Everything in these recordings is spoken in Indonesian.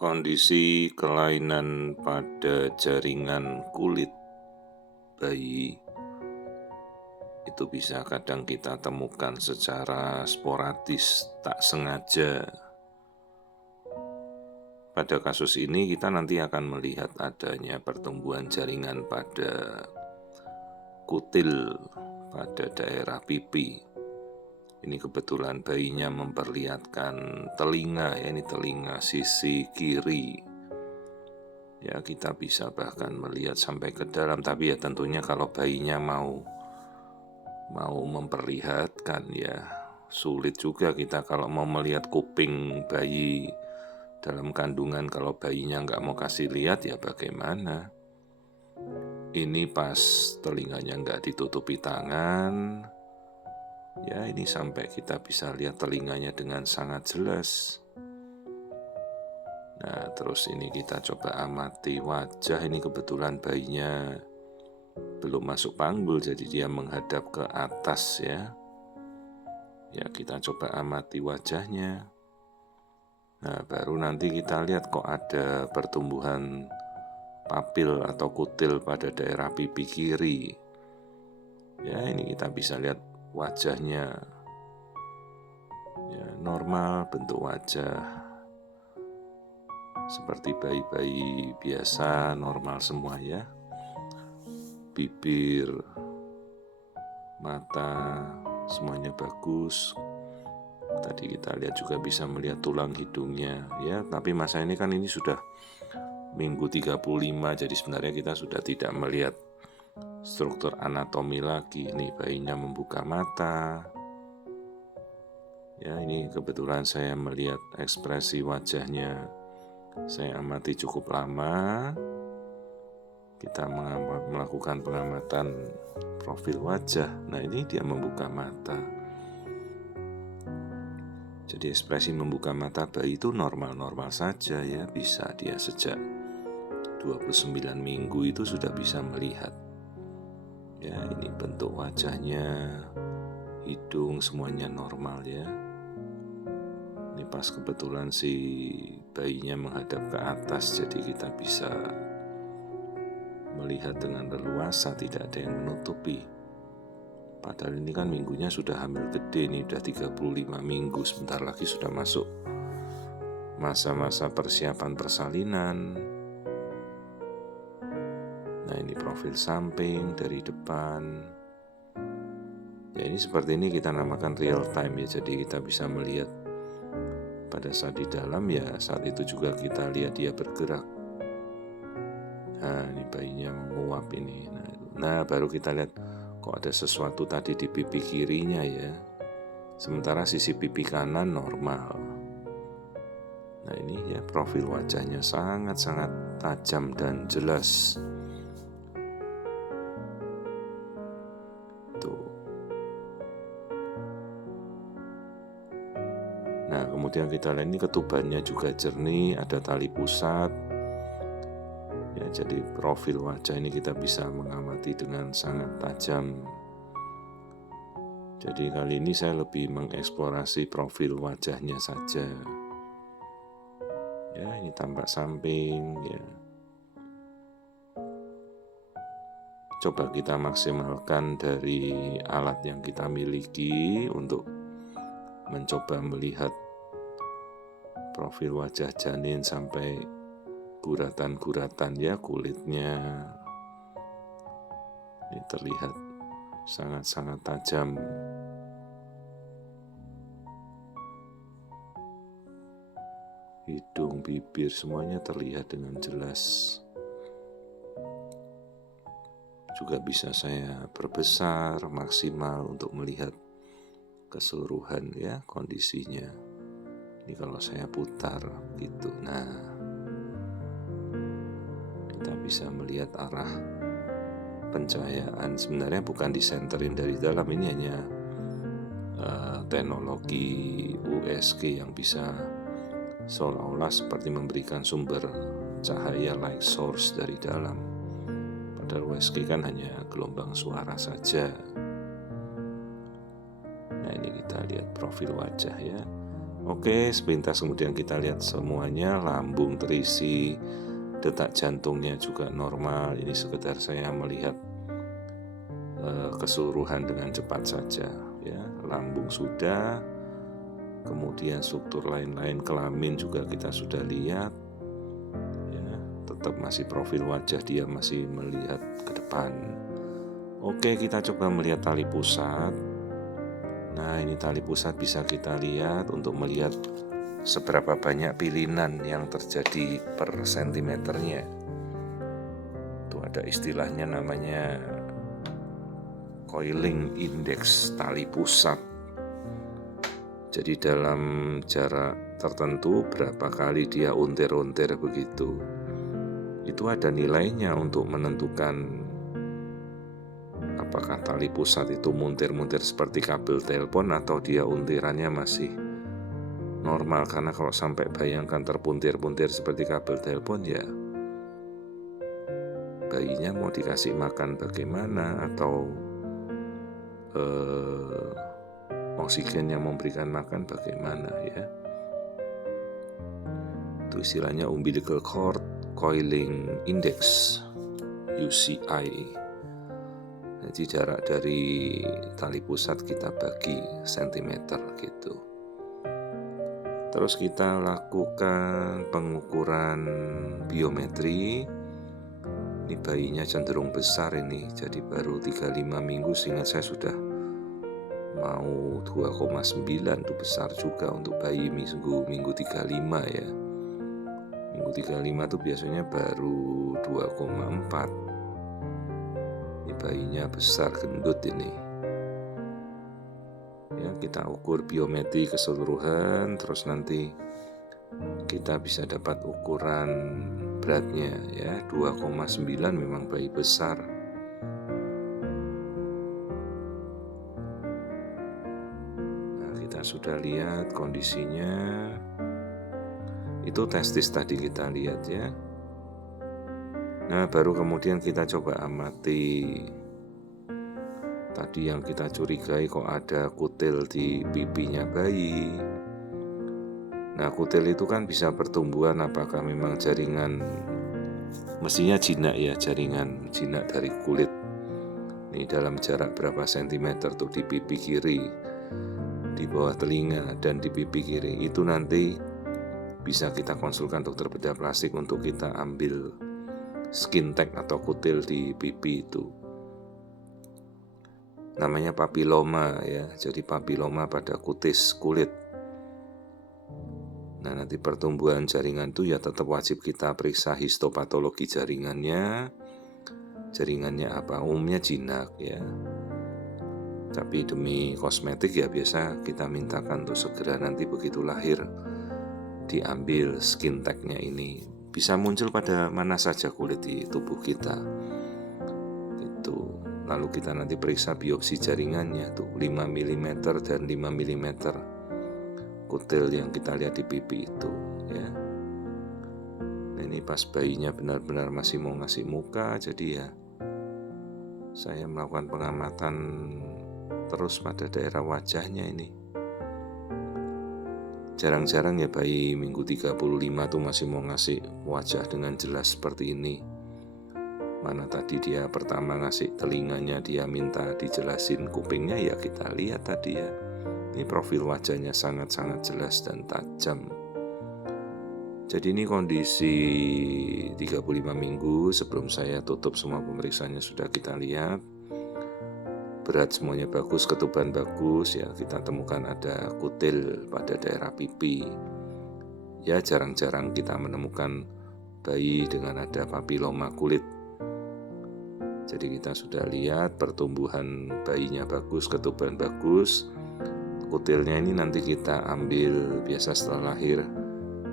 Kondisi kelainan pada jaringan kulit bayi itu bisa kadang kita temukan secara sporadis, tak sengaja. Pada kasus ini kita nanti akan melihat adanya pertumbuhan jaringan pada kutil pada daerah pipi. Ini kebetulan bayinya memperlihatkan telinga, ini telinga sisi kiri. Ya, kita bisa bahkan melihat sampai ke dalam, tapi ya tentunya kalau bayinya mau memperlihatkan, ya sulit juga kita kalau mau melihat kuping bayi dalam kandungan. Kalau bayinya nggak mau kasih lihat, ya bagaimana? Ini pas telinganya nggak ditutupi tangan, ya ini sampai kita bisa lihat telinganya dengan sangat jelas. Nah, terus ini kita coba amati wajah. Ini kebetulan bayinya belum masuk panggul, jadi dia menghadap ke atas ya. Ya, kita coba amati wajahnya. Nah, baru nanti kita lihat kok ada pertumbuhan papil atau kutil pada daerah pipi kiri. Ya, ini kita bisa lihat wajahnya. Ya, normal bentuk wajah. Seperti bayi-bayi biasa, normal semua ya. Bibir, mata, semuanya bagus. Tadi kita lihat juga bisa melihat tulang hidungnya ya, tapi masa ini kan ini sudah minggu 35, jadi sebenarnya kita sudah tidak melihat struktur anatomi lagi. Ini bayinya membuka mata. Ya, ini kebetulan saya melihat ekspresi wajahnya. Saya amati cukup lama. Kita melakukan pengamatan profil wajah. Nah, ini dia membuka mata. Jadi ekspresi membuka mata bayi itu normal-normal saja ya. Bisa dia sejak 29 minggu itu sudah bisa melihat. Ya, ini bentuk wajahnya, hidung semuanya normal ya. Ini pas kebetulan si bayinya menghadap ke atas, jadi kita bisa melihat dengan leluasa, tidak ada yang menutupi. Padahal ini kan minggunya sudah hamil gede nih, udah 35 minggu, sebentar lagi sudah masuk masa-masa persiapan persalinan. Nah, ini profil samping dari depan. Ya, ini seperti ini kita namakan real time ya, jadi kita bisa melihat pada saat di dalam ya, saat itu juga kita lihat dia bergerak. Nah, ini bayinya menguap ini. Nah, baru kita lihat kok ada sesuatu tadi di pipi kirinya ya. Sementara sisi pipi kanan normal. Nah, ini ya profil wajahnya sangat-sangat tajam dan jelas. Tuh. Nah, kemudian kita lihat ini ketubannya juga jernih, ada tali pusat. Ya, jadi profil wajah ini kita bisa mengamati dengan sangat tajam. Jadi kali ini saya lebih mengeksplorasi profil wajahnya saja. Ya, ini tampak samping ya. Coba kita maksimalkan dari alat yang kita miliki untuk mencoba melihat profil wajah janin sampai guratan-guratan ya kulitnya. Ini terlihat sangat-sangat tajam. Hidung, bibir semuanya terlihat dengan jelas. Juga bisa saya perbesar maksimal untuk melihat keseluruhan ya kondisinya. Ini kalau saya putar gitu. Nah, kita bisa melihat arah pencahayaan. Sebenarnya bukan disenterin dari dalam, ini hanya teknologi USG yang bisa seolah-olah seperti memberikan sumber cahaya light source dari dalam. Padahal USG kan hanya gelombang suara saja. Nah, ini kita lihat profil wajah ya. Oke, sepintas kemudian kita lihat semuanya, lambung terisi, detak jantungnya juga normal. Ini sekedar saya melihat keseluruhan dengan cepat saja ya. Lambung sudah, kemudian struktur lain-lain kelamin juga kita sudah lihat ya. Tetap masih profil wajah dia masih melihat ke depan. Oke, kita coba melihat tali pusat. Nah, ini tali pusat bisa kita lihat untuk melihat seberapa banyak pilihan yang terjadi per sentimeternya. Itu ada istilahnya namanya coiling index tali pusat. Jadi dalam jarak tertentu berapa kali dia untir-untir begitu. Itu ada nilainya untuk menentukan apakah tali pusat itu muntir-muntir seperti kabel telepon atau dia untirannya masih normal. Karena kalau sampai bayangkan terpuntir-puntir seperti kabel telepon ya bayinya mau dikasih makan bagaimana, atau oksigen yang memberikan makan bagaimana ya. Itu istilahnya umbilical cord coiling index, UCI. Jadi jarak dari tali pusat kita bagi sentimeter gitu. Terus kita lakukan pengukuran biometri. Ini bayinya cenderung besar ini, jadi baru 35 minggu, seingat saya sudah mau 2,9, itu besar juga untuk bayi minggu 35 ya. Minggu 35 tuh biasanya baru 2,4. Ini bayinya besar, gendut ini. Ya, kita ukur biometri keseluruhan, terus nanti kita bisa dapat ukuran beratnya ya, 2,9 memang bayi besar. Nah, kita sudah lihat kondisinya. Itu testis tadi kita lihat ya. Nah, baru kemudian kita coba amati tadi yang kita curigai, kok ada kutil di pipinya bayi. Nah, kutil itu kan bisa pertumbuhan, apakah memang jaringan, mestinya jinak ya, jaringan jinak dari kulit. Ini dalam jarak berapa sentimeter tuh di pipi kiri, di bawah telinga dan di pipi kiri. Itu nanti bisa kita konsulkan dokter bedah plastik untuk kita ambil skin tag atau kutil di pipi itu. Namanya papiloma ya, jadi papiloma pada kutis kulit. Nah, nanti pertumbuhan jaringan itu ya tetap wajib kita periksa histopatologi jaringannya. Jaringannya apa? Umumnya jinak ya. Tapi demi kosmetik ya biasa kita mintakan untuk segera nanti begitu lahir diambil skin tag-nya ini. Bisa muncul pada mana saja kulit di tubuh kita. Itu. Lalu kita nanti periksa biopsi jaringannya tuh 5 mm dan 5 mm kutil yang kita lihat di pipi itu ya. Nah, ini pas bayinya benar-benar masih mau ngasih muka, jadi ya saya melakukan pengamatan terus pada daerah wajahnya ini. Jarang-jarang ya bayi minggu 35 tuh masih mau ngasih wajah dengan jelas seperti ini. Mana tadi dia pertama ngasih telinganya, dia minta dijelasin kupingnya, ya kita lihat tadi ya. Ini profil wajahnya sangat-sangat jelas dan tajam. Jadi ini kondisi 35 minggu sebelum saya tutup semua pemeriksaannya sudah kita lihat. Berat semuanya bagus, ketuban bagus ya, kita temukan ada kutil pada daerah pipi. Ya, jarang-jarang kita menemukan bayi dengan ada papiloma kulit. Jadi kita sudah lihat pertumbuhan bayinya bagus, ketuban bagus. Kutilnya ini nanti kita ambil biasa setelah lahir,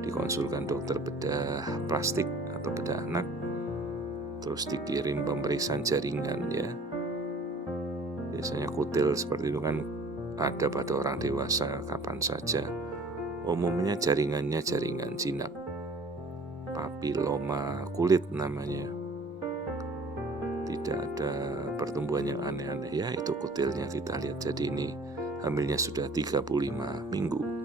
dikonsulkan dokter bedah plastik atau bedah anak, terus dikirim pemeriksaan jaringan ya. Biasanya kutil seperti itu kan ada pada orang dewasa kapan saja. Umumnya jaringannya jaringan jinak, papiloma kulit namanya. Tidak ada pertumbuhan yang aneh-aneh ya, itu kutilnya kita lihat. Jadi ini hamilnya sudah 35 minggu.